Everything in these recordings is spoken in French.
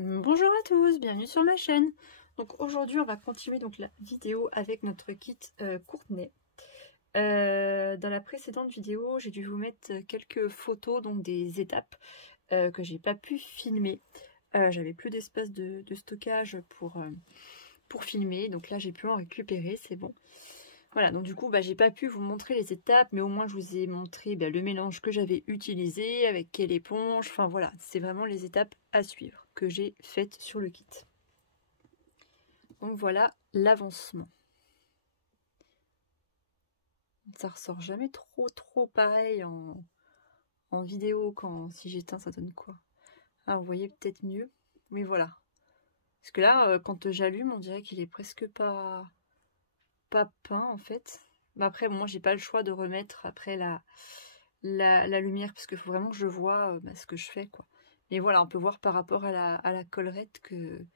Bonjour à tous, bienvenue sur ma chaîne. Donc aujourd'hui on va continuer donc la vidéo avec notre kit Courtenay. Dans la précédente vidéo j'ai dû vous mettre quelques photos donc des étapes que j'ai pas pu filmer. J'avais plus d'espace de stockage pour filmer, donc là j'ai pu en récupérer, c'est bon. Voilà, donc du coup j'ai pas pu vous montrer les étapes, mais au moins je vous ai montré le mélange que j'avais utilisé, avec quelle éponge, enfin voilà, c'est vraiment les étapes à suivre que j'ai faites sur le kit. Donc voilà l'avancement. Ça ressort jamais trop pareil en vidéo, quand si j'éteins ça donne quoi? Ah, vous voyez peut-être mieux, mais voilà. Parce que là, quand j'allume, on dirait qu'il est presque pas peint en fait. Mais après, bon, moi j'ai pas le choix de remettre après la lumière, parce qu'il faut vraiment que je vois ce que je fais, quoi. Mais voilà, on peut voir par rapport à la collerette que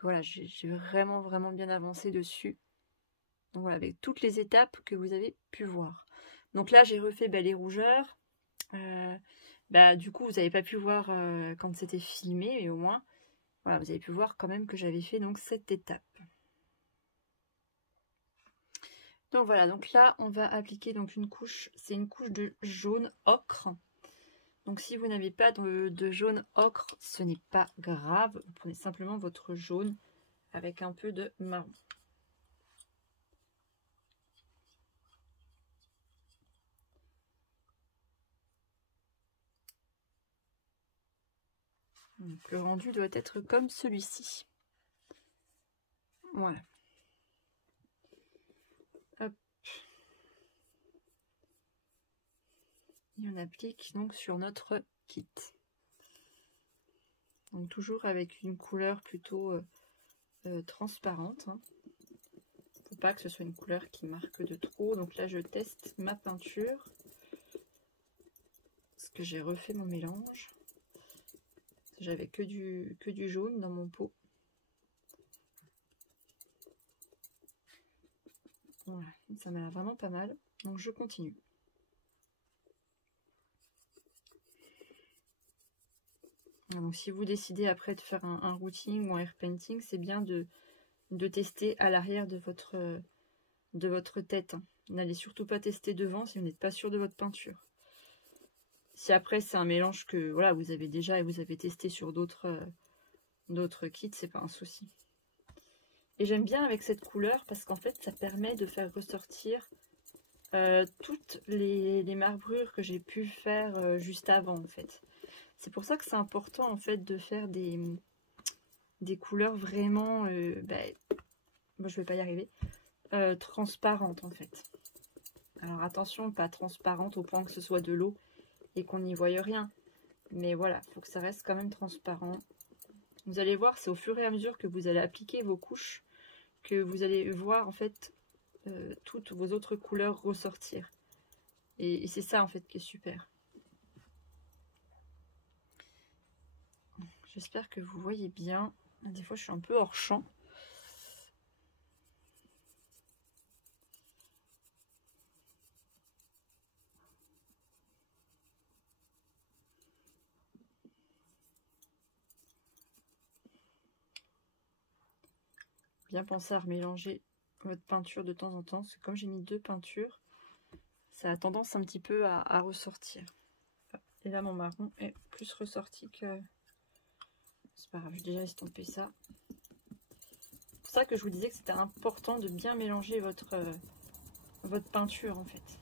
voilà, j'ai vraiment bien avancé dessus. Donc voilà, avec toutes les étapes que vous avez pu voir. Donc là, j'ai refait les rougeurs. Du coup, vous n'avez pas pu voir quand c'était filmé, mais au moins, voilà, vous avez pu voir quand même que j'avais fait donc cette étape. Donc voilà, donc là, on va appliquer donc une couche, c'est une couche de jaune ocre. Donc si vous n'avez pas de jaune ocre, ce n'est pas grave. Vous prenez simplement votre jaune avec un peu de marron. Donc, le rendu doit être comme celui-ci. Voilà. Hop. Et on applique donc sur notre kit. Donc toujours avec une couleur plutôt transparente. Hein. Faut pas que ce soit une couleur qui marque de trop. Donc là je teste ma peinture. Parce que j'ai refait mon mélange. J'avais que du jaune dans mon pot. Voilà, ça m'a l'air vraiment pas mal. Donc je continue. Donc si vous décidez après de faire un routing ou un air painting, c'est bien de tester à l'arrière de votre tête. Hein. N'allez surtout pas tester devant si vous n'êtes pas sûr de votre peinture. Si après c'est un mélange que voilà, vous avez déjà et vous avez testé sur d'autres kits, c'est pas un souci. Et j'aime bien avec cette couleur parce qu'en fait ça permet de faire ressortir toutes les marbrures que j'ai pu faire juste avant en fait. C'est pour ça que c'est important en fait de faire des couleurs vraiment moi je vais pas y arriver, transparentes en fait. Alors attention, pas transparente au point que ce soit de l'eau et qu'on n'y voie rien, mais voilà, il faut que ça reste quand même transparent. Vous allez voir, c'est au fur et à mesure que vous allez appliquer vos couches que vous allez voir en fait toutes vos autres couleurs ressortir, et c'est ça en fait qui est super. J'espère que vous voyez bien. Des fois je suis un peu hors champ. Bien penser à remélanger votre peinture de temps en temps, parce que comme j'ai mis deux peintures, ça a tendance un petit peu à ressortir. Et là mon marron est plus ressorti que... C'est pas grave, j'ai déjà estompé ça. C'est pour ça que je vous disais que c'était important de bien mélanger votre peinture en fait.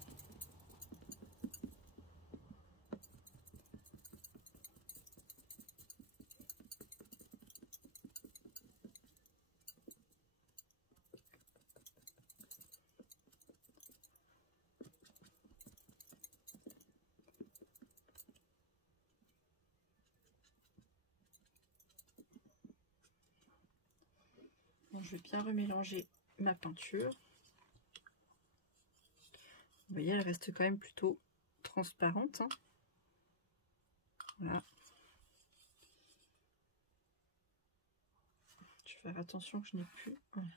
Donc, je vais bien remélanger ma peinture. Vous voyez, elle reste quand même plutôt transparente. Hein. Voilà. Je vais faire attention que je n'ai plus... Voilà.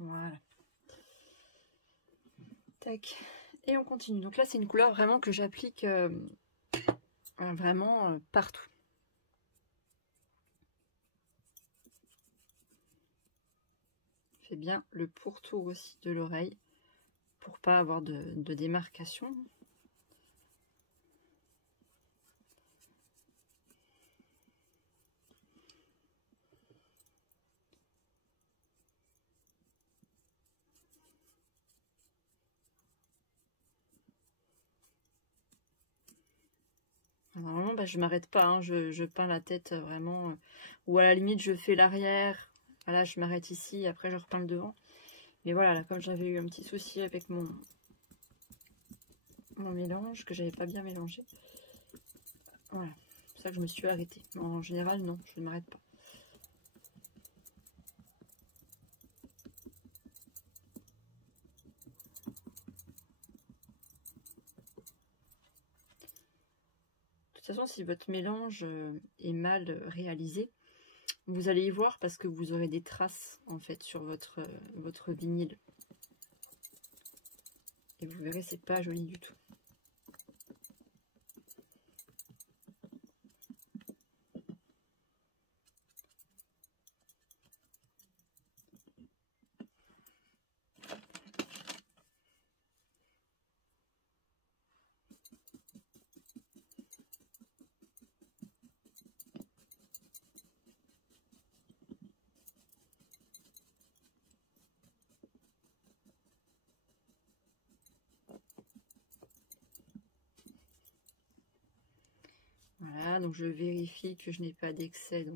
Voilà. Tac. Et on continue. Donc là, c'est une couleur vraiment que j'applique vraiment partout. Je fais bien le pourtour aussi de l'oreille pour pas avoir de démarcation. Normalement, bah, je m'arrête pas, hein, je peins la tête vraiment, ou à la limite je fais l'arrière, voilà, je m'arrête ici, après je repeins le devant. Mais voilà, là, comme j'avais eu un petit souci avec mon mélange, que j'avais pas bien mélangé, voilà, c'est pour ça que je me suis arrêtée. En général, non, je ne m'arrête pas. De toute façon, si votre mélange est mal réalisé, vous allez y voir parce que vous aurez des traces en fait sur votre vinyle. Et vous verrez, c'est pas joli du tout. Voilà, donc je vérifie que je n'ai pas d'excès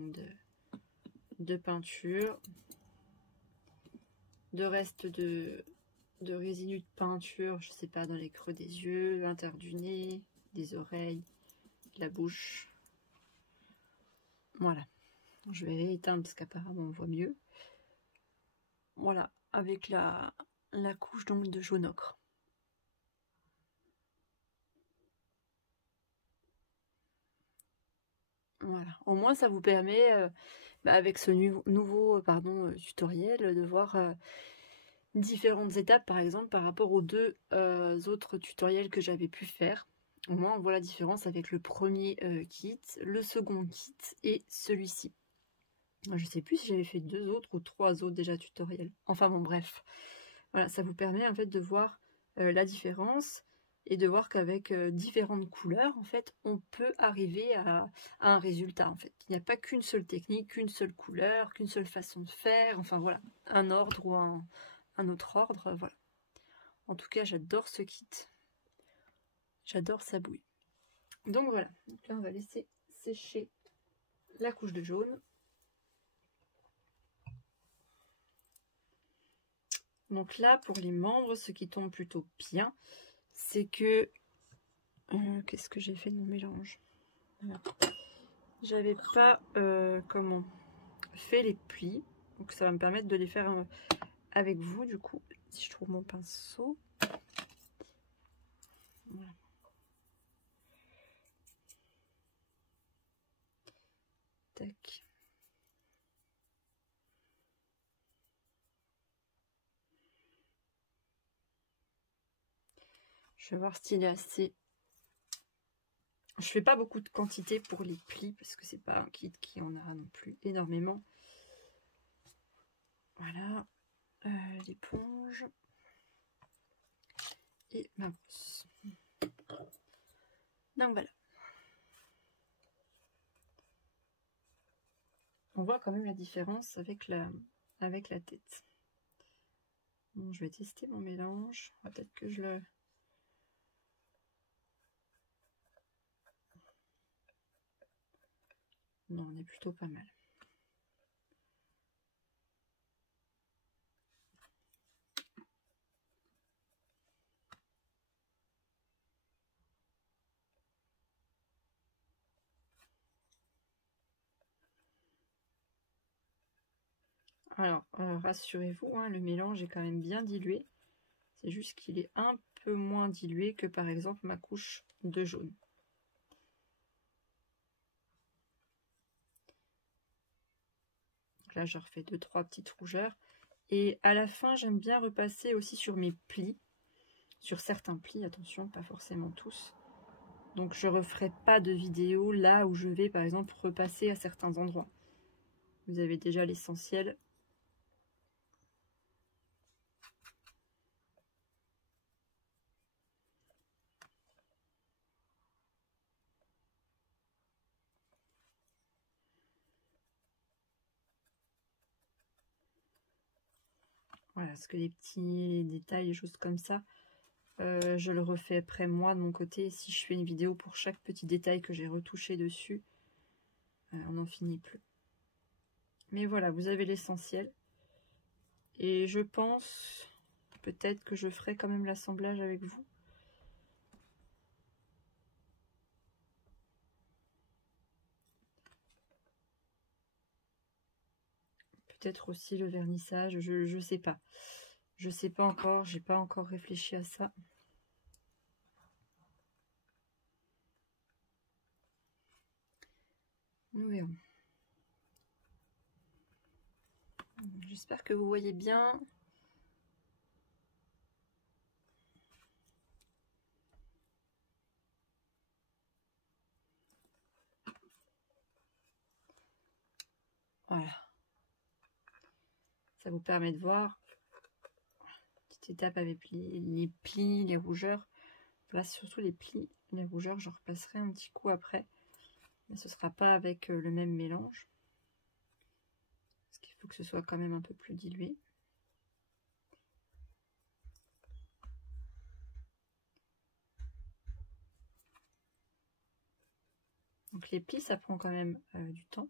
de peinture, de reste de résidus de peinture, je sais pas, dans les creux des yeux, l'intérieur du nez, des oreilles, de la bouche. Voilà, je vais rééteindre parce qu'apparemment on voit mieux. Voilà, avec la couche donc de jaune ocre. Voilà, au moins ça vous permet, avec ce nouveau tutoriel, de voir différentes étapes, par exemple, par rapport aux deux autres tutoriels que j'avais pu faire. Au moins, on voit la différence avec le premier kit, le second kit et celui-ci. Je sais plus si j'avais fait 2 autres ou 3 autres déjà tutoriels. Enfin bon, bref. Voilà, ça vous permet en fait de voir la différence et de voir qu'avec différentes couleurs, en fait, on peut arriver à un résultat, en fait. Il n'y a pas qu'une seule technique, qu'une seule couleur, qu'une seule façon de faire, enfin voilà, un ordre ou un autre ordre, voilà. En tout cas, j'adore ce kit. J'adore sa bouille. Donc voilà, donc là on va laisser sécher la couche de jaune. Donc là, pour les membres, ce qui tombe plutôt bien, c'est que... qu'est-ce que j'ai fait de mon mélange? Voilà. J'avais pas fait les plis, donc ça va me permettre de les faire avec vous, du coup, si je trouve mon pinceau. Voilà. Tac. Je vais voir s'il est assez... Je fais pas beaucoup de quantité pour les plis parce que c'est pas un kit qui en a non plus énormément. Voilà, l'éponge et ma brosse. Donc voilà. On voit quand même la différence avec la tête. Bon, je vais tester mon mélange. Peut-être que je le... Non, on est plutôt pas mal. Alors, rassurez-vous, hein, le mélange est quand même bien dilué. C'est juste qu'il est un peu moins dilué que par exemple ma couche de jaune. Donc là, je refais 2-3 petites rougeurs. Et à la fin, j'aime bien repasser aussi sur mes plis, sur certains plis, attention, pas forcément tous. Donc je referai pas de vidéo là où je vais par exemple repasser à certains endroits. Vous avez déjà l'essentiel. Voilà, parce que les petits détails, les choses comme ça, je le refais après moi de mon côté. Si je fais une vidéo pour chaque petit détail que j'ai retouché dessus, on n'en finit plus. Mais voilà, vous avez l'essentiel. Et je pense peut-être que je ferai quand même l'assemblage avec vous. Peut-être aussi le vernissage, je sais pas. Je sais pas encore, j'ai pas encore réfléchi à ça. Nous verrons. J'espère que vous voyez bien. Voilà. Ça vous permet de voir. Petite étape avec les plis, les rougeurs. Là, surtout les plis, les rougeurs, je repasserai un petit coup après. Mais ce ne sera pas avec le même mélange. Parce qu'il faut que ce soit quand même un peu plus dilué. Donc les plis, ça prend quand même du temps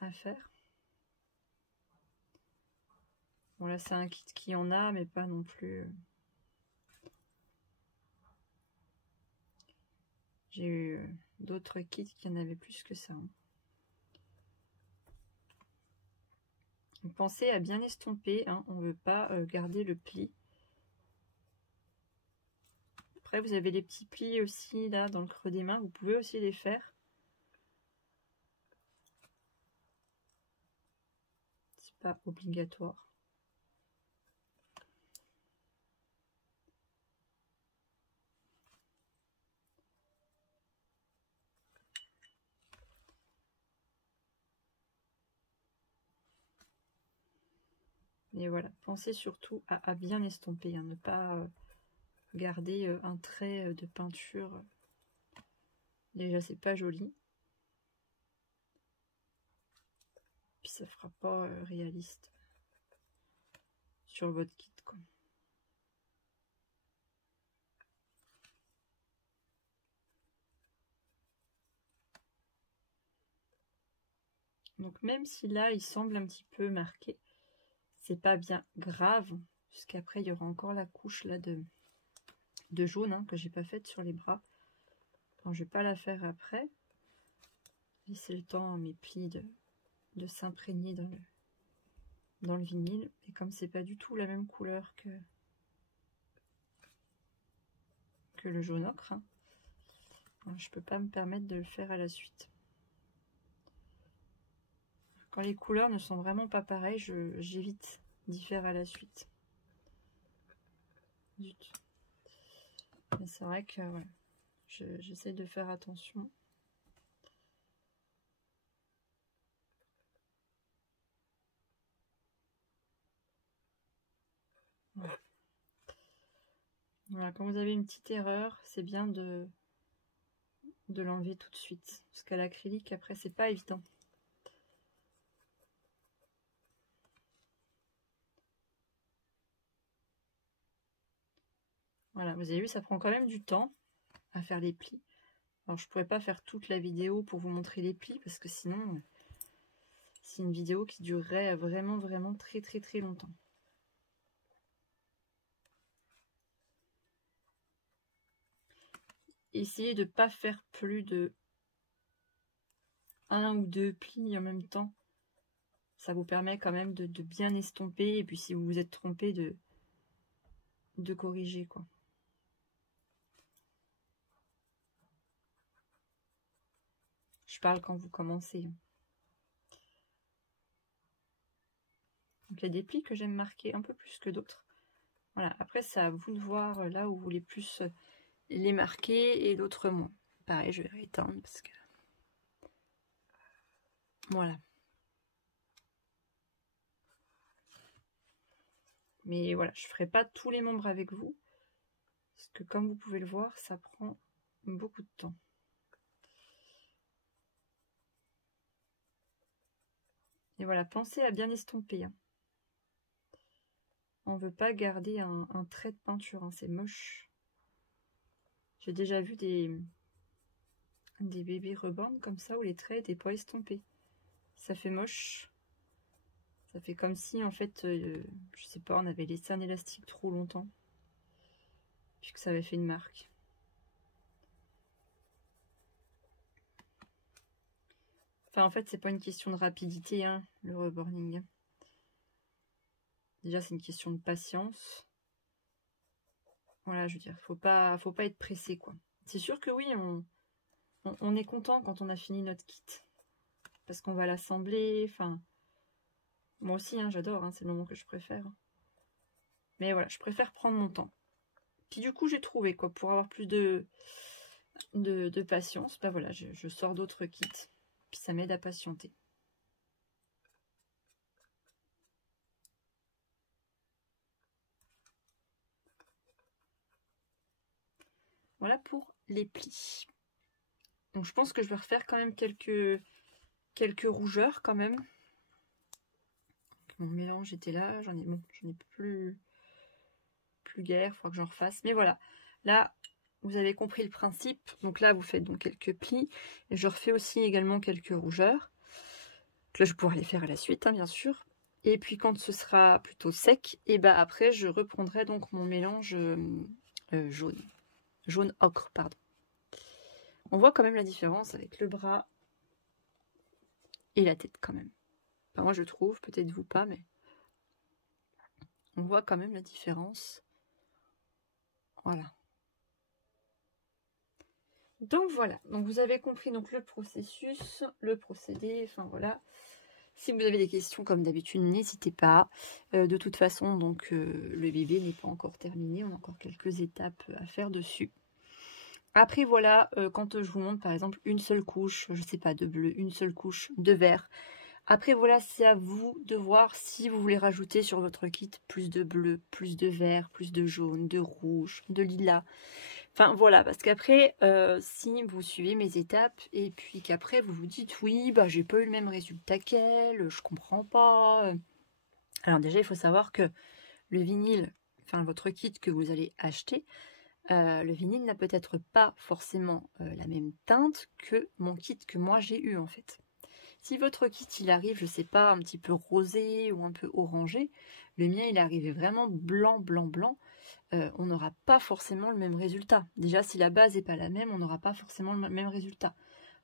à faire. Bon là, c'est un kit qui en a, mais pas non plus... J'ai eu d'autres kits qui en avaient plus que ça. Pensez à bien estomper, hein, on ne veut pas garder le pli. Après, vous avez les petits plis aussi, là, dans le creux des mains, vous pouvez aussi les faire. C'est pas obligatoire. Et voilà, pensez surtout à bien estomper, hein, ne pas garder un trait de peinture. Déjà, c'est pas joli. Puis ça fera pas réaliste sur votre kit, quoi. Donc même si là, il semble un petit peu marqué, c'est pas bien grave, puisqu'après, il y aura encore la couche là de jaune hein, que j'ai pas faite sur les bras. Enfin, je vais pas la faire après. Laisser le temps à mes plis de s'imprégner dans le vinyle. Et comme c'est pas du tout la même couleur que le jaune ocre, hein, je peux pas me permettre de le faire à la suite. Quand les couleurs ne sont vraiment pas pareilles, j'évite d'y faire à la suite. Zut. Mais c'est vrai que ouais, j'essaie de faire attention. Voilà. Voilà, quand vous avez une petite erreur, c'est bien de l'enlever tout de suite. Parce qu'à l'acrylique, après, c'est pas évident. Voilà, vous avez vu, ça prend quand même du temps à faire les plis. Alors, je pourrais pas faire toute la vidéo pour vous montrer les plis, parce que sinon, c'est une vidéo qui durerait vraiment, vraiment très, très, très longtemps. Essayez de ne pas faire plus de 1 ou 2 plis en même temps. Ça vous permet quand même de bien estomper. Et puis si vous vous êtes trompé, de corriger, quoi. Je parle quand vous commencez. Donc il y a des plis que j'aime marquer un peu plus que d'autres. Voilà, après c'est à vous de voir là où vous voulez plus les marquer et d'autres moins. Pareil, je vais rééteindre parce que... Voilà. Mais voilà, je ne ferai pas tous les membres avec vous. Parce que comme vous pouvez le voir, ça prend beaucoup de temps. Et voilà, pensez à bien estomper. Hein. On ne veut pas garder un trait de peinture, hein, c'est moche. J'ai déjà vu des bébés reborn comme ça où les traits n'étaient pas estompés. Ça fait moche. Ça fait comme si en fait, je sais pas, on avait laissé un élastique trop longtemps. Puis que ça avait fait une marque. Enfin en fait c'est pas une question de rapidité, hein, le reborning. Déjà c'est une question de patience. Voilà, je veux dire, faut pas être pressé quoi. C'est sûr que oui, on est content quand on a fini notre kit. Parce qu'on va l'assembler, enfin... Moi aussi, hein, j'adore, hein, c'est le moment que je préfère. Mais voilà, je préfère prendre mon temps. Puis du coup, j'ai trouvé, quoi, pour avoir plus de patience, bah voilà, je sors d'autres kits. Puis ça m'aide à patienter. Voilà pour les plis. Donc je pense que je vais refaire quand même quelques rougeurs quand même. Mon mélange était là, j'en ai plus guère, il faudra que j'en refasse. Mais voilà, là, vous avez compris le principe. Donc là, vous faites donc quelques plis. Et je refais aussi également quelques rougeurs. Donc là, je pourrai les faire à la suite, hein, bien sûr. Et puis quand ce sera plutôt sec, et bah après, je reprendrai donc mon mélange jaune ocre, pardon. On voit quand même la différence avec le bras et la tête quand même. Enfin, moi, je trouve, peut-être vous pas, mais on voit quand même la différence. Voilà. Donc voilà, donc vous avez compris donc le processus, le procédé, enfin voilà. Si vous avez des questions comme d'habitude, n'hésitez pas. De toute façon, donc le bébé n'est pas encore terminé, on a encore quelques étapes à faire dessus. Après voilà, quand je vous montre par exemple une seule couche, je sais pas, de bleu, une seule couche de vert. Après voilà, c'est à vous de voir si vous voulez rajouter sur votre kit plus de bleu, plus de vert, plus de jaune, de rouge, de lilas. Enfin voilà, parce qu'après, si vous suivez mes étapes et puis qu'après vous vous dites oui, bah j'ai pas eu le même résultat qu'elle, je comprends pas. Alors déjà, il faut savoir que le vinyle, enfin votre kit que vous allez acheter, le vinyle n'a peut-être pas forcément la même teinte que mon kit que moi j'ai eu en fait. Si votre kit il arrive, je sais pas, un petit peu rosé ou un peu orangé, le mien il est arrivé vraiment blanc, blanc, blanc. On n'aura pas forcément le même résultat. Déjà, si la base n'est pas la même, on n'aura pas forcément le même résultat.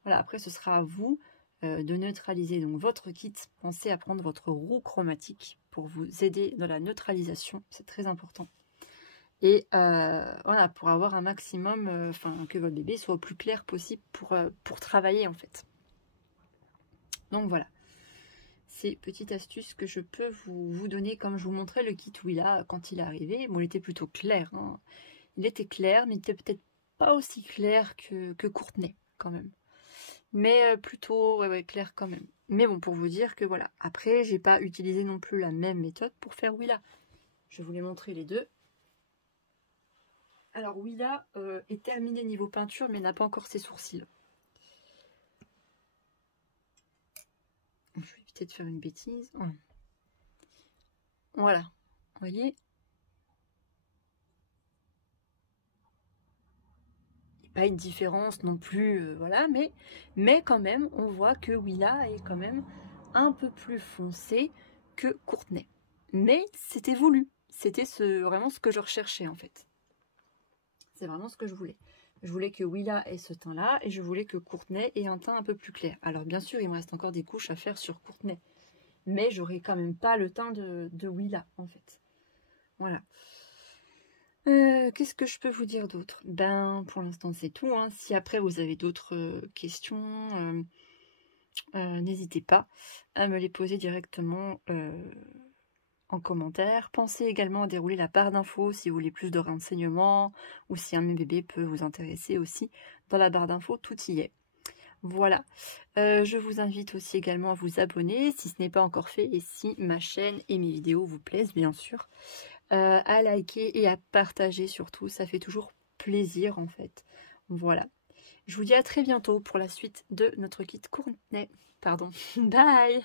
Voilà, après, ce sera à vous de neutraliser donc votre kit. Pensez à prendre votre roue chromatique pour vous aider dans la neutralisation. C'est très important. Et voilà, pour avoir un maximum, enfin que votre bébé soit au plus clair possible pour travailler, en fait. Donc, voilà. Ces petites astuces que je peux vous donner, comme je vous montrais le kit Willa quand il est arrivé. Bon, il était plutôt clair. Hein. Il était clair, mais il était peut-être pas aussi clair que Courtenay, quand même. Mais plutôt ouais, clair quand même. Mais bon, pour vous dire que voilà. Après, j'ai pas utilisé non plus la même méthode pour faire Willa. Je vais vous les montrer les deux. Alors, Willa est terminé niveau peinture, mais n'a pas encore ses sourcils. Je vais peut-être faire une bêtise. Voilà. Vous voyez ? Pas une différence non plus, voilà, mais quand même, on voit que Willa est quand même un peu plus foncé que Courtenay. Mais c'était voulu. C'était vraiment ce que je recherchais, en fait. C'est vraiment ce que je voulais. Je voulais que Willa ait ce teint-là, et je voulais que Courtenay ait un teint un peu plus clair. Alors, bien sûr, il me reste encore des couches à faire sur Courtenay. Mais j'aurai quand même pas le teint de Willa, en fait. Voilà. Qu'est-ce que je peux vous dire d'autre? Ben, pour l'instant, c'est tout. Hein. Si après, vous avez d'autres questions, n'hésitez pas à me les poser directement en commentaire. Pensez également à dérouler la barre d'infos si vous voulez plus de renseignements ou si un bébé peut vous intéresser aussi. Dans la barre d'infos, tout y est. Voilà, je vous invite aussi également à vous abonner si ce n'est pas encore fait et si ma chaîne et mes vidéos vous plaisent bien sûr, à liker et à partager surtout, ça fait toujours plaisir en fait. Voilà, je vous dis à très bientôt pour la suite de notre kit Courtenay. Pardon, bye.